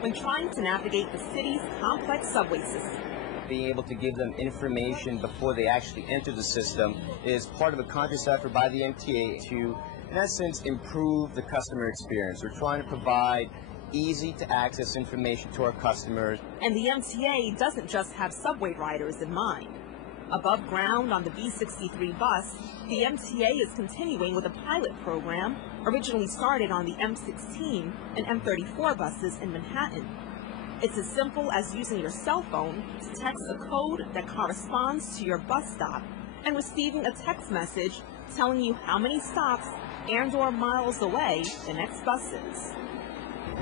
when trying to navigate the city's complex subway system. Being able to give them information before they actually enter the system is part of a conscious effort by the MTA to, in essence, improve the customer experience. We're trying to provide easy-to-access information to our customers. And the MTA doesn't just have subway riders in mind. Above ground on the B63 bus, the MTA is continuing with a pilot program originally started on the M16 and M34 buses in Manhattan. It's as simple as using your cell phone to text a code that corresponds to your bus stop and receiving a text message telling you how many stops and/or miles away the next bus is.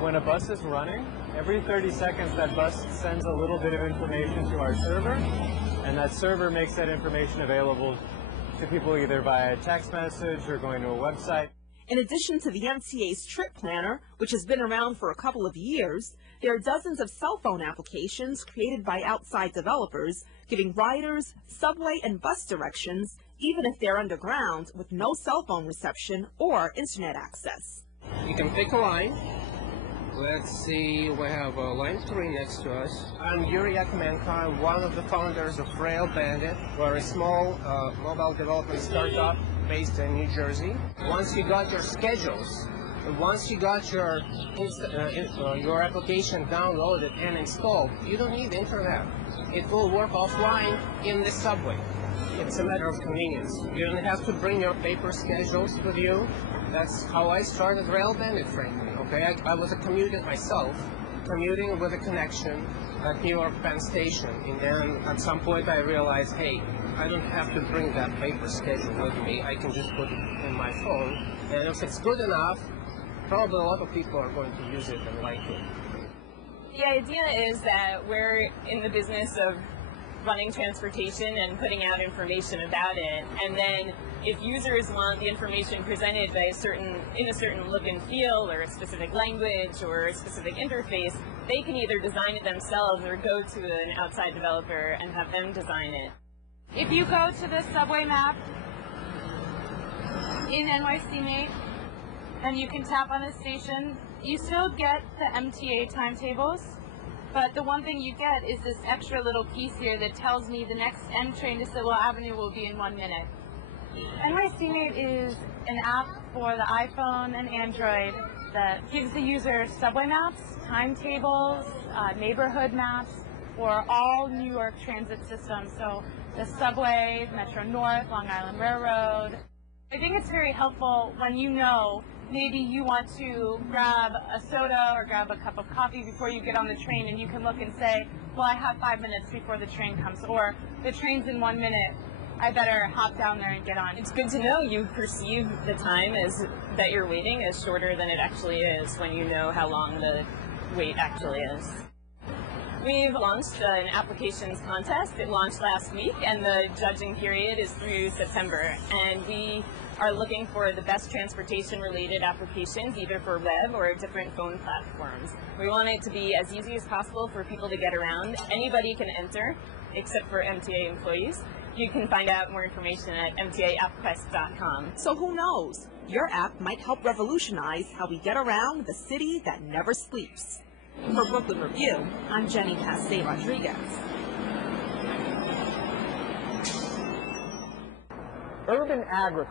When a bus is running, every 30 seconds that bus sends a little bit of information to our server, and that server makes that information available to people either via text message or going to a website. In addition to the MTA's Trip Planner, which has been around for a couple of years, there are dozens of cell phone applications created by outside developers, giving riders subway and bus directions, even if they're underground with no cell phone reception or internet access. You can pick a line. Let's see, we have line 3 next to us. I'm Yuri Yakmenko. I'm one of the founders of RailBandit. We're a small mobile development startup based in New Jersey. Once you got your schedules, once you got your application downloaded and installed, you don't need internet. It will work offline in the subway. It's a matter of convenience. You don't have to bring your paper schedules with you. That's how I started RailBandit, frankly. Okay, I was a commuter myself, commuting with a connection at New York Penn Station, and then at some point I realized, hey, I don't have to bring that paper schedule with me. I can just put it in my phone, and if it's good enough, probably a lot of people are going to use it and like it. The idea is that we're in the business of running transportation and putting out information about it, and then if users want the information presented by in a certain look and feel or a specific language or a specific interface, they can either design it themselves or go to an outside developer and have them design it. If you go to the subway map in NYCMate and you can tap on a station, you still get the MTA timetables. But the one thing you get is this extra little piece here that tells me the next M train to Civil Avenue will be in 1 minute. NYCMate is an app for the iPhone and Android that gives the user subway maps, timetables, neighborhood maps for all New York transit systems. So the subway, Metro North, Long Island Railroad. I think it's very helpful when you know maybe you want to grab a soda or grab a cup of coffee before you get on the train, and you can look and say, well, I have 5 minutes before the train comes, or the train's in 1 minute. I better hop down there and get on. It's good to know you perceive the time that you're waiting as shorter than it actually is when you know how long the wait actually is. We've launched an applications contest. It launched last week, and the judging period is through September. And we are looking for the best transportation-related applications, either for web or different phone platforms. We want it to be as easy as possible for people to get around. Anybody can enter, except for MTA employees. You can find out more information at mtaappquest.com. So who knows? Your app might help revolutionize how we get around the city that never sleeps. For Brooklyn Review, I'm Jenny Castay Rodriguez. Urban agriculture